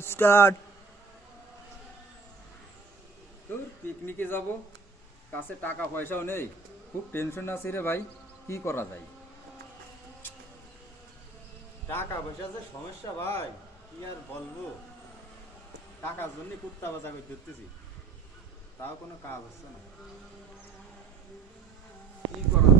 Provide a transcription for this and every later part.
Start তোর পিকনিকে যাব কাছে টাকা পয়সাও নেই। খুব টেনশন আছে রে ভাই কি করা যায়? টাকা পয়সা যে সমস্যা ভাই কি আর বলব? টাকার জন্য কুত্তা বাজা করে ধরতেছি। তাও কোনো কাজ হচ্ছে না। কি করা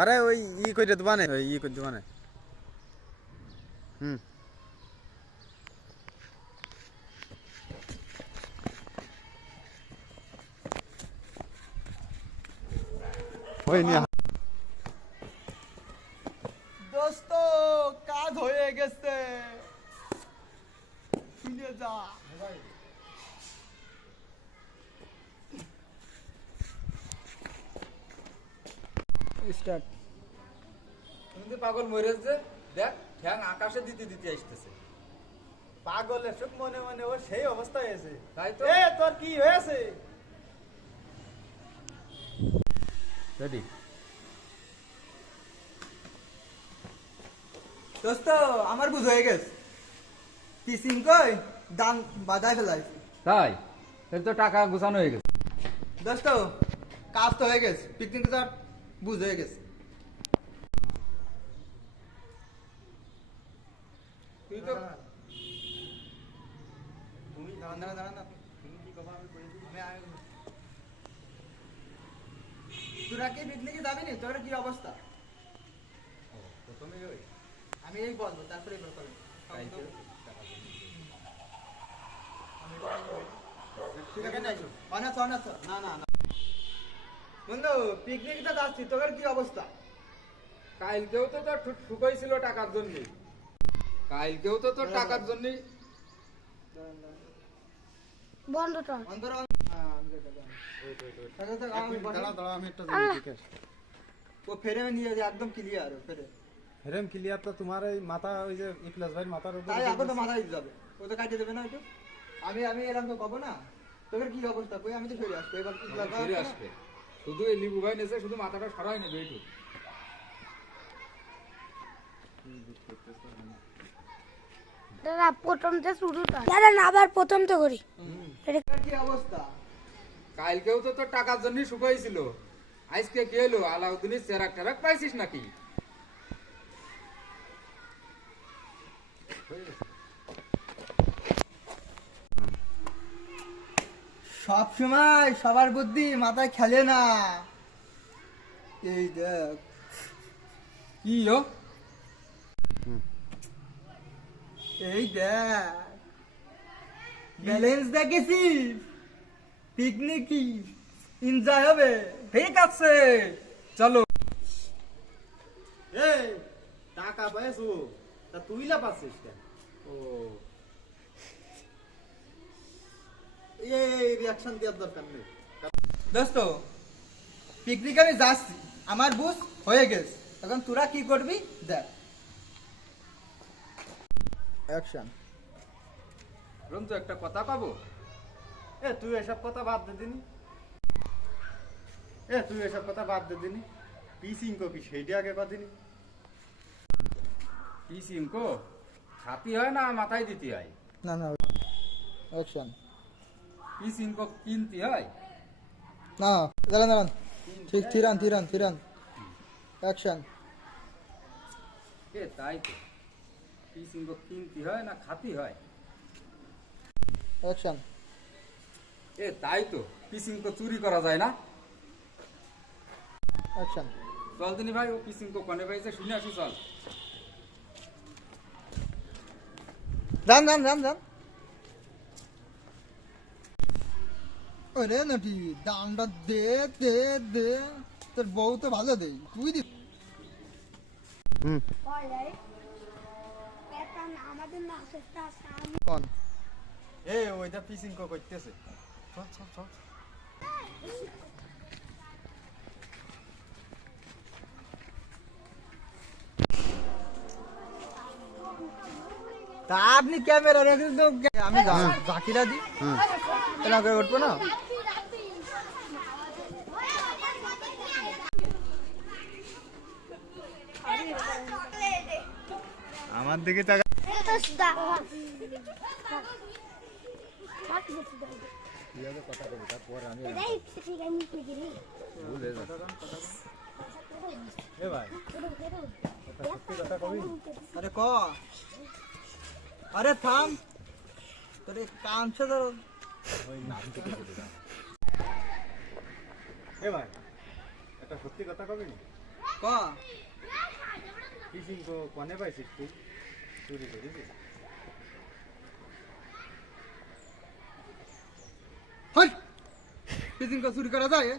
আরে ওই ই করে দেবা না ওই ই করে দেবা না। হুম। দোস্ত কাজ হয়ে গেছে। শুনে যা। স্টার্ট কিন্তু পাগল মরেছে দেখ ঠ্যাং আকাশে দিতে দিতে আসতেছে। পাগল এসব মনে মনে ও সেই অবস্থা হয়েছে। তাই তো। এ তোর কি হয়েছে? রেডি দোস্ত আমার বুঝ হয়ে গেছে। পিসিং কই দান বাধাই ফেলাইছি তাই? তাহলে তো টাকা গুছানো হয়ে গেছে। দোস্ত কাজ তো হয়ে গেছে। পিকনিক যাওয়ার বুঝ হয়ে গেছে। তুই তো তুমি দাঁড়ান দাঁড়ান দাঁড়ান আপনি। তুমি কি কবা আমি করে দিই। আমি আগে- তোরা কি পিকনিকে যাবি নি? তোর কি অবস্থা? প্রথমে ওই। আমি এই বলব তারপরে এবার করব ঠিক আছে নাইছো অনাথ অনাথ। না না না। বন্ধু পিকনিকটা যাচ্ছি তোর কি অবস্থা? কালকেও তো তোর ঠুকাইছিল টাকার জন্য। কালকেও তো তোর টাকার জন্য। বন্ধটা হ্যাঁ, আসি। ও ফেরে নিয়ে একদম ক্লিয়ার ফেরে হেরেম ক্লিয়ার তো তোমার এই মাথা ওই যে ইকলাস ভাই মাথার উপর তাই এখন তো মাথায় দিতে যাবে ও তো কাটিয়ে দেবে না একটু। আমি আমি এরকম তো কব না। তোর কি অবস্থা? কই আমি তো ফিরে আসব। এবার কি লাগবে ফিরে আসবে। শুধু এই লিবু ভাই নেছে শুধু মাথাটা সরাই নেবে এইটু দাদা প্রথমটা শুরুটা দাদা না আবার প্রথমটা করি। তোর কি অবস্থা? কালকেও তো তোর টাকার জন্য শুকাইছিল আজকে কি হলো? আলাউদ্দিনের চেরাক টেরাক পাইছিস নাকি? সব সময় সবার বুদ্ধি মাথায় খেলে না। এই দেখ। কি ও এই দেখ। ব্যালেন্স দেখেছিস? পিকনিক এনজয় হবে? ঠিক আছে। চলো। এই টাকা পাইছো? তা তুই লা পাচ্ছিস কেন? ও। এই রিয়াকশন দেওয়ার দরকার নেই। দোস্ত পিকনিক আমি যাচ্ছি আমার বুঝ হয়ে গেছে। এখন তোরা কি করবি? দেখ। অ্যাকশন রঞ্জু একটা কথা পাবো? এ তুই এসব কথা বাদ দে দিনি। এ তুই এসব কথা বাদ দে দিনি। পিসিং কি সেইটা আগে কদিনি সিংকো হয় না মাথায় দিতে হয়? না না অ্যাকশন কি কিনতে হয়? না দাঁড়ান দাঁড়ান। ঠিক থিরান থিরান থিরান অ্যাকশন এ তাই তো। কি কিনতে হয় না খাতি হয়? অ্যাকশন এ তাই তো। পিসিং তো চুরি করা যায় না? অ্যাকশন চল দিনি ভাই ও পিসিং তো কনে পাইছে শুনে আসি চল। রান রান রান রান ওরে নাটি দামটা দে দে দে। তোর বউ তো ভালো দেই তুই দি হুম। কোন? এ ওইটা পিসিং করতেছে। চল চল চল। তা আপনি ক্যামেরা রেখে তো আমি হ্যাঁ। বাকিরা দিই। এরকম করে উঠবো না? আমার দিকে তাকা আরে ক? আরে থাম। তোর কানছে ধর এ ভাই একটা সত্যি কথা কবি নি? ক? ফিশিং তো কনে পাইছিস তুই? চুরি করেছিস হই! পিদিন কা চুরি করা যায়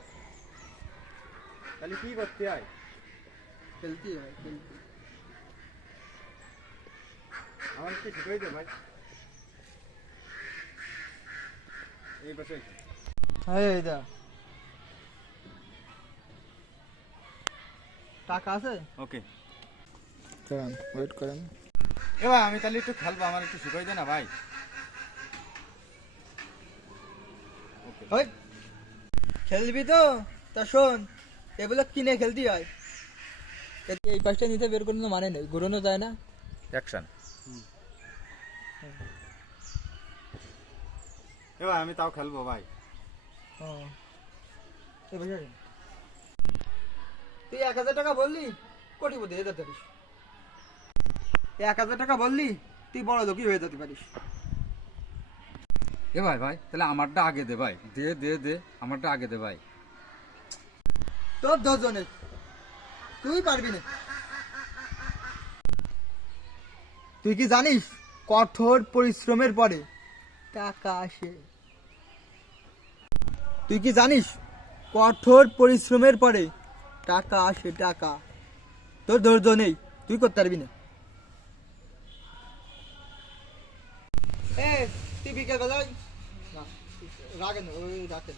তাহলে কি করতে হয়? খেলতি হয় খেলতি। আমার একটু শিখাই দে ভাই। এই পাশে। এই দা টাকা আছে? ওকে। করেন ওয়েট করেন। এ ভাই আমি তাহলে একটু খেলব আমার একটু শিখাই দে না ভাই। ওই খেলবি তো? তা শোন এগুলো কিনে খেলতে হয়। এই পাশটা নিতে বের কোনো মানে নেই ঘুরানো যায় না। অ্যাকশন এ ভাই আমি তাও খেলব ভাই। তুই এক হাজার টাকা বললি? কোটিপতি হয়ে যেতে পারিস। এক হাজার টাকা বললি তুই বড় লোকই হয়ে যেতে পারিস। এ ভাই ভাই তাহলে আমারটা আগে দে ভাই। দে দে দে আমারটা আগে দে ভাই। তোর দশজনের। তুই পারবি না। তুই কি জানিস কঠোর পরিশ্রমের পরে টাকা আসে? তুই কি জানিস কঠোর পরিশ্রমের পরে টাকা আসে টাকা? তোর ধৈর্য নেই তুই করতে পারবি না। তুই বিকেল বেলায় রাখেন ওই রাখেন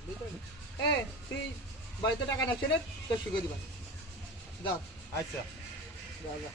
এ তুই বাড়িতে টাকা না তোর শিখে দিবা। যা। আচ্ছা। যা যা।